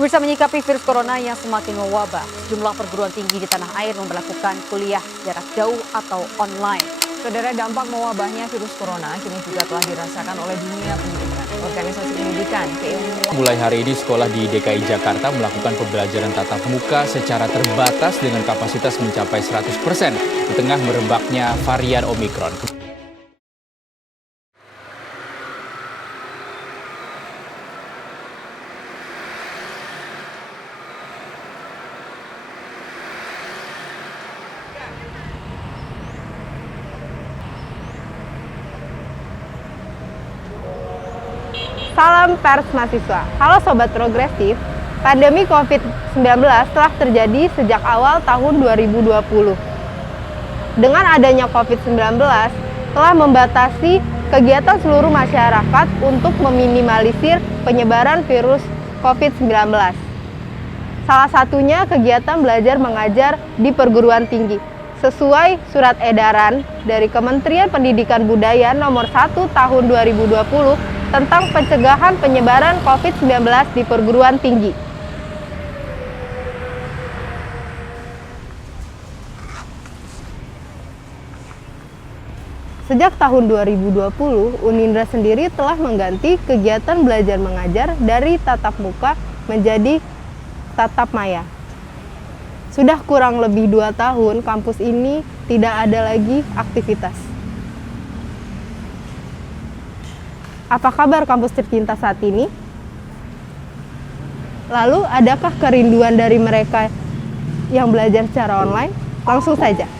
Pemirsa, menyikapi virus corona yang semakin mewabah, sejumlah perguruan tinggi di tanah air memberlakukan kuliah jarak jauh atau online. Saudara, dampak mewabahnya virus corona kini juga telah dirasakan oleh dunia pendidikan, organisasi pendidikan, keilmuan. Mulai hari ini sekolah di DKI Jakarta melakukan pembelajaran tatap muka secara terbatas dengan kapasitas mencapai 100% di tengah merebaknya varian Omikron. Salam pers mahasiswa. Halo Sobat Progresif, pandemi COVID-19 telah terjadi sejak awal tahun 2020. Dengan adanya COVID-19 telah membatasi kegiatan seluruh masyarakat untuk meminimalisir penyebaran virus COVID-19. Salah satunya kegiatan belajar mengajar di perguruan tinggi. Sesuai surat edaran dari Kementerian Pendidikan Budaya nomor 1 tahun 2020 tentang pencegahan penyebaran COVID-19 di perguruan tinggi. Sejak tahun 2020, Unindra sendiri telah mengganti kegiatan belajar mengajar dari tatap muka menjadi tatap maya. Sudah kurang lebih 2 tahun kampus ini tidak ada lagi aktivitas. Apa kabar kampus tercinta saat ini? Lalu, adakah kerinduan dari mereka yang belajar secara online? Langsung saja.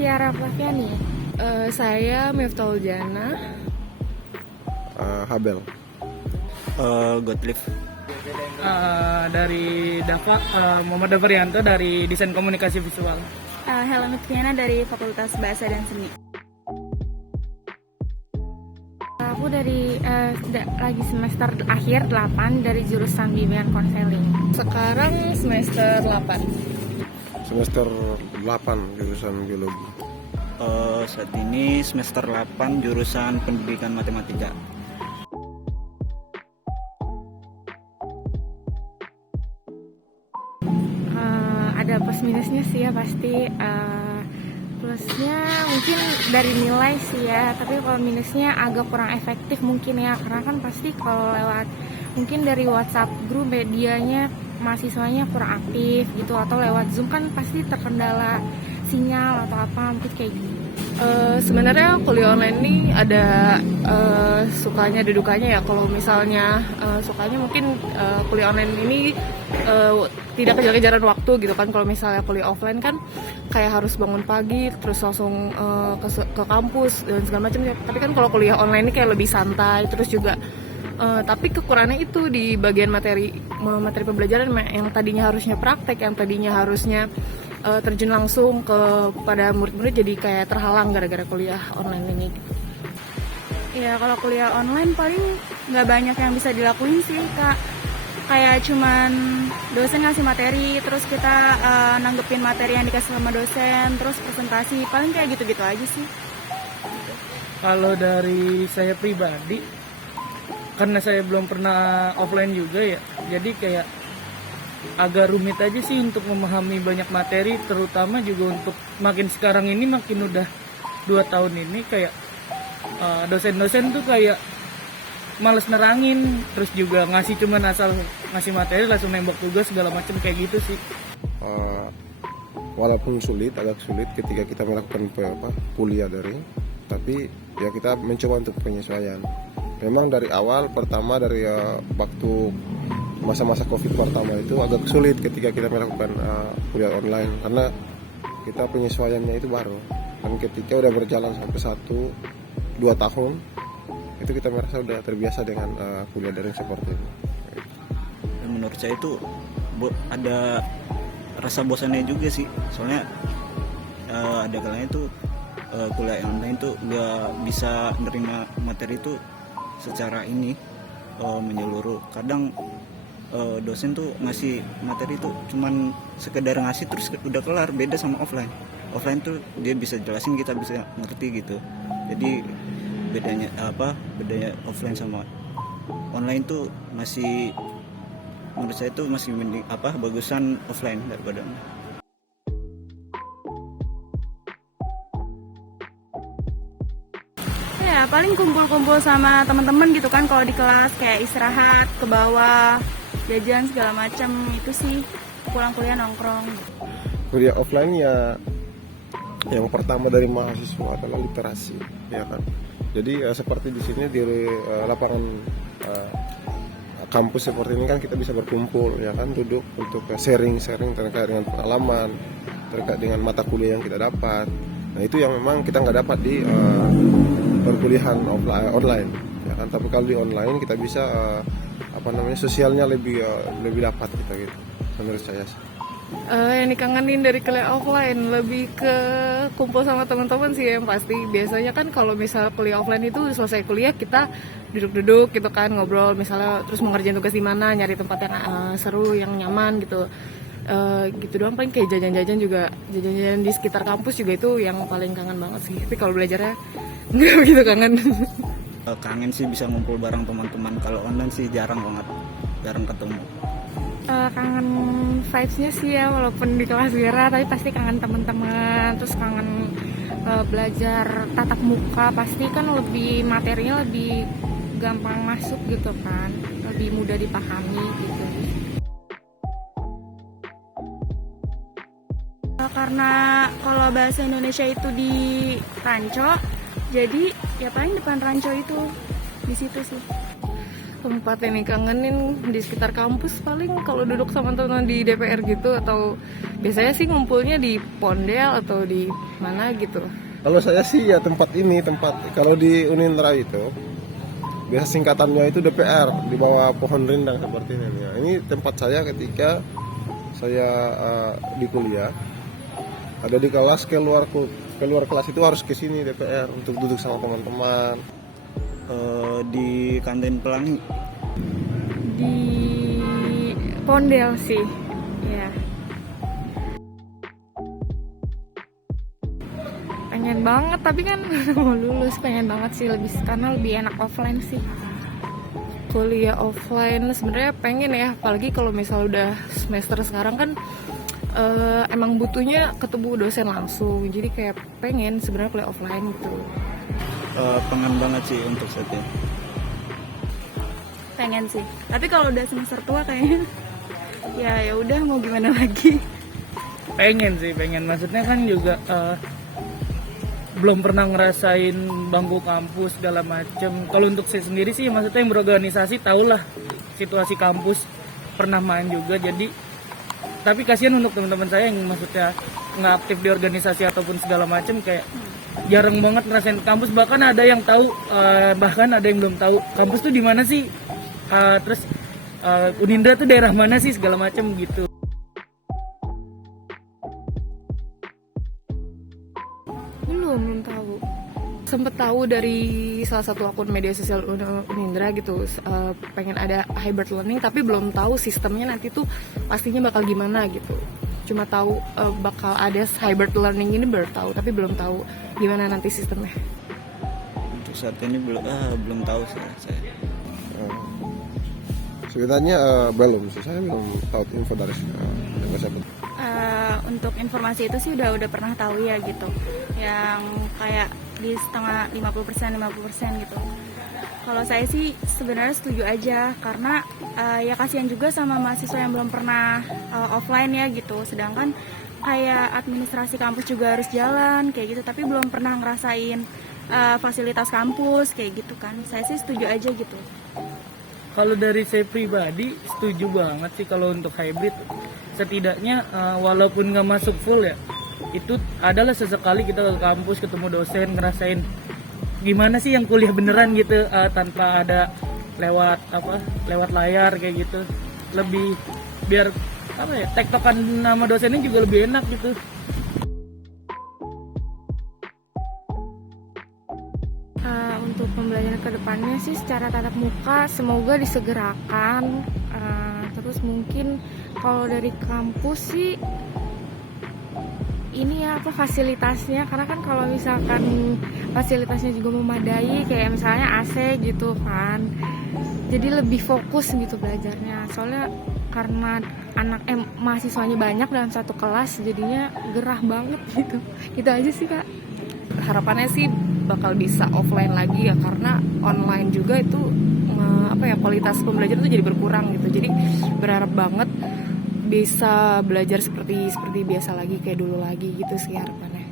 Tiara Flaviani. Saya Miftahul Jana. Habel. Gottlieb. Dari Dava, Muhammad Davarianto dari Desain Komunikasi Visual. Helena Triana dari Fakultas Bahasa dan Seni. Aku dari lagi semester akhir 8 dari jurusan Bimbingan Konseling. Sekarang semester 8. Semester 8 jurusan biologi. Saat ini semester 8 jurusan Pendidikan Matematika. Ada plus minusnya sih ya pasti. Plusnya mungkin dari nilai sih ya, tapi kalau minusnya agak kurang efektif mungkin ya, karena kan pasti kalau lewat mungkin dari WhatsApp grup medianya mahasiswanya kurang aktif gitu, atau lewat Zoom kan pasti terkendala sinyal atau apa, mungkin kayak gitu. Sebenarnya kuliah online ini ada sukanya dan dukanya ya. Kalau misalnya sukanya mungkin kuliah online ini tidak kejar-kejaran waktu gitu kan. Kalau misalnya kuliah offline kan kayak harus bangun pagi terus langsung ke kampus dan segala macam. Tapi kan kalau kuliah online ini kayak lebih santai, terus juga tapi kekurangannya itu di bagian materi pembelajaran yang tadinya harusnya praktek, yang tadinya harusnya terjun langsung kepada murid-murid, jadi kayak terhalang gara-gara kuliah online ini. Ya kalau kuliah online paling nggak banyak yang bisa dilakuin sih Kak. Kayak cuman dosen ngasih materi, terus kita nanggepin materi yang dikasih sama dosen, terus presentasi, paling kayak gitu-gitu aja sih. Kalau dari saya pribadi, karena saya belum pernah offline juga ya, jadi kayak agak rumit aja sih untuk memahami banyak materi, terutama juga untuk makin sekarang ini, makin udah 2 tahun ini kayak dosen-dosen tuh kayak males nerangin, terus juga ngasih cuman asal ngasih materi langsung nembak tugas segala macam kayak gitu sih. Walaupun agak sulit ketika kita melakukan kuliah daring, tapi ya kita mencoba untuk penyesuaian. Memang dari awal pertama dari waktu masa-masa COVID pertama itu agak sulit ketika kita melakukan kuliah online, karena kita penyesuaiannya itu baru. Dan ketika udah berjalan sampai 1-2 tahun, itu kita merasa udah terbiasa dengan kuliah daring seperti itu. Menurut saya itu ada rasa bosannya juga sih, soalnya ada kalanya tuh kuliah online tuh nggak bisa nerima materi tuh secara ini menyeluruh. Kadang dosen tuh ngasih materi tuh cuman sekedar ngasih terus udah kelar, beda sama offline. Offline tuh dia bisa jelasin, kita bisa ngerti gitu. Jadi bedanya offline sama online tuh masih, menurut saya tuh masih mending bagusan offline daripada online. Ya paling kumpul-kumpul sama teman-teman gitu kan, kalau di kelas kayak istirahat ke bawah, jajan segala macam, itu sih pulang kuliah nongkrong. Kuliah offline ya yang pertama dari mahasiswa adalah literasi, ya kan. Jadi seperti di sini di lapangan kampus seperti ini kan kita bisa berkumpul, ya kan, duduk untuk sharing terkait dengan pengalaman, terkait dengan mata kuliah yang kita dapat. Nah itu yang memang kita nggak dapat di perkuliahan online, ya kan. Tapi kalau di online kita bisa sosialnya lebih dapat kita gitu, menurut saya sih. Yang dikangenin dari kuliah offline lebih ke kumpul sama teman-teman sih yang pasti. Biasanya kan kalau misal kuliah offline itu selesai kuliah kita duduk-duduk gitu kan, ngobrol misalnya, terus mengerjain tugas di mana, nyari tempat yang seru, yang nyaman gitu. Gitu doang. Paling kayak jajan-jajan di sekitar kampus juga, itu yang paling kangen banget sih. Tapi kalau belajarnya nggak begitu kangen. Kangen sih bisa ngumpul bareng teman-teman. Kalau online sih jarang banget, jarang ketemu. Kangen vibes-nya sih ya, walaupun di kelas Wira, tapi pasti kangen teman-teman, terus kangen belajar tatap muka, pasti kan lebih materinya lebih gampang masuk gitu kan, lebih mudah dipahami gitu. Karena kalau bahasa Indonesia itu di ranco, jadi ya paling depan ranco itu, di situ sih. Tempat yang dikangenin di sekitar kampus paling kalau duduk sama teman-teman di DPR gitu, atau biasanya sih ngumpulnya di Pondel atau di mana gitu. Kalau saya sih ya tempat kalau di Unindra itu biasa singkatannya itu DPR, di bawah pohon rindang seperti ini. Ya. Ini tempat saya ketika saya di kuliah, ada di kelas, keluar kelas itu harus ke sini DPR untuk duduk sama teman-teman. Di kantin Pelangi. Di Pondel sih, ya. Pengen banget, tapi kan mau lulus, pengen banget sih karena lebih enak offline sih. Kuliah offline sebenarnya pengen ya, apalagi kalau misal udah semester sekarang kan emang butuhnya ketemu dosen langsung, jadi kayak pengen sebenarnya kuliah offline gitu. Pengen banget sih untuk saat ini. Pengen sih, tapi kalau udah semester tua kayaknya ya udah, mau gimana lagi. Pengen, maksudnya kan juga belum pernah ngerasain bangku kampus segala macem. Kalau untuk saya sendiri sih, maksudnya yang berorganisasi tahulah situasi kampus, pernah main juga. Jadi tapi kasihan untuk teman-teman saya yang maksudnya nggak aktif di organisasi ataupun segala macem, kayak jarang banget ngerasain kampus. Bahkan ada yang tahu, bahkan ada yang belum tahu kampus tuh di mana sih, terus Unindra tuh daerah mana sih, segala macem gitu. Belum tahu. Sempet tahu dari salah satu akun media sosial Unindra gitu, pengen ada hybrid learning, tapi belum tahu sistemnya nanti tuh pastinya bakal gimana gitu. Cuma tahu bakal ada hybrid learning ini, baru tahu, tapi belum tahu gimana nanti sistemnya. Untuk saat ini belum tahu sih saya. Sebenarnya belum sih, saya belum tahu info dari siapa. Untuk informasi itu sih udah pernah tahu ya gitu, yang kayak di setengah 50% gitu. Kalau saya sih sebenarnya setuju aja, karena ya kasihan juga sama mahasiswa yang belum pernah offline ya gitu. Sedangkan kayak administrasi kampus juga harus jalan kayak gitu, tapi belum pernah ngerasain fasilitas kampus kayak gitu kan. Saya sih setuju aja gitu. Kalau dari saya pribadi setuju banget sih kalau untuk hybrid. Setidaknya walaupun nggak masuk full ya, itu adalah sesekali kita ke kampus ketemu dosen, ngerasain gimana sih yang kuliah beneran gitu, tanpa ada lewat layar kayak gitu. Lebih biar tektokan nama dosennya juga lebih enak gitu. Untuk pembelajaran kedepannya sih secara tatap muka semoga disegerakan. Terus mungkin kalau dari kampus sih ini ya fasilitasnya, karena kan kalau misalkan fasilitasnya juga memadai kayak misalnya AC gitu kan, jadi lebih fokus gitu belajarnya. Soalnya karena mahasiswanya banyak dalam satu kelas jadinya gerah banget gitu. Gitu aja sih Kak. Harapannya sih bakal bisa offline lagi ya, karena online juga itu kualitas pembelajaran itu jadi berkurang gitu. Jadi berharap banget bisa belajar seperti biasa lagi, kayak dulu lagi gitu sih harapannya.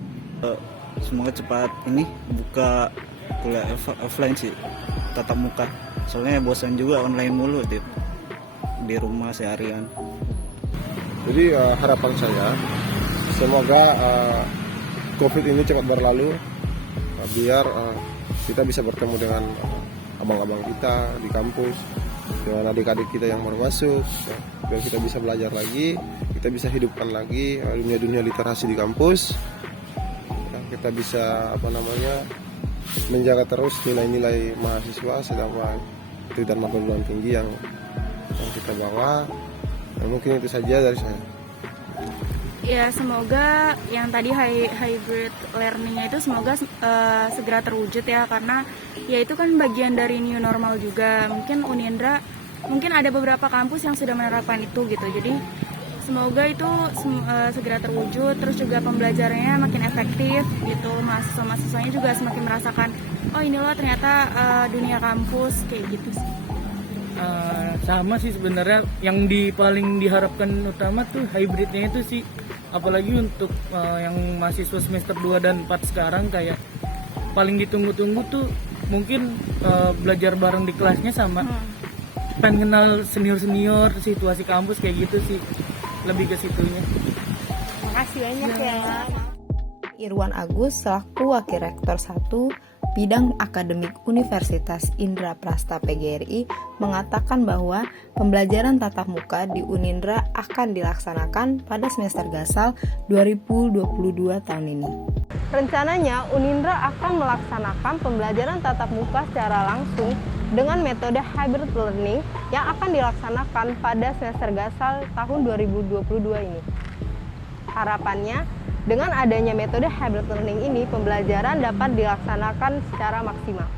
Semoga cepat ini buka kuliah offline sih, tatap muka. Soalnya bosan juga online mulu di rumah seharian. Jadi harapan saya semoga COVID ini cepat berlalu, biar kita bisa bertemu dengan abang-abang kita di kampus, dengan adik-adik kita yang baru masuk, biar kita bisa belajar lagi, kita bisa hidupkan lagi dunia-dunia literasi di kampus, kita bisa menjaga terus nilai-nilai mahasiswa sedangkan dan perguruan tinggi yang kita bawa. Mungkin itu saja dari saya. Ya semoga yang tadi hybrid learning-nya itu semoga segera terwujud ya, karena ya itu kan bagian dari new normal juga. Mungkin Unindra, mungkin ada beberapa kampus yang sudah menerapkan itu gitu. Jadi semoga itu segera terwujud, terus juga pembelajarannya makin efektif gitu. Mahasiswa-mahasiswanya juga semakin merasakan, oh ini loh ternyata dunia kampus kayak gitu sih. Sama sih sebenarnya, yang paling diharapkan utama tuh hybridnya itu sih, apalagi untuk yang mahasiswa semester 2 dan 4 sekarang, kayak paling ditunggu-tunggu tuh mungkin belajar bareng di kelasnya sama pengen kenal senior-senior, situasi kampus kayak gitu sih, lebih ke situnya. Makasih banyak ya. Irwan Agus selaku Wakil Rektor 1 Bidang Akademik Universitas Indraprasta PGRI mengatakan bahwa pembelajaran tatap muka di Unindra akan dilaksanakan pada semester Gasal 2022 tahun ini. Rencananya Unindra akan melaksanakan pembelajaran tatap muka secara langsung dengan metode hybrid learning yang akan dilaksanakan pada semester Gasal tahun 2022 ini. Harapannya, dengan adanya metode hybrid learning ini, pembelajaran dapat dilaksanakan secara maksimal.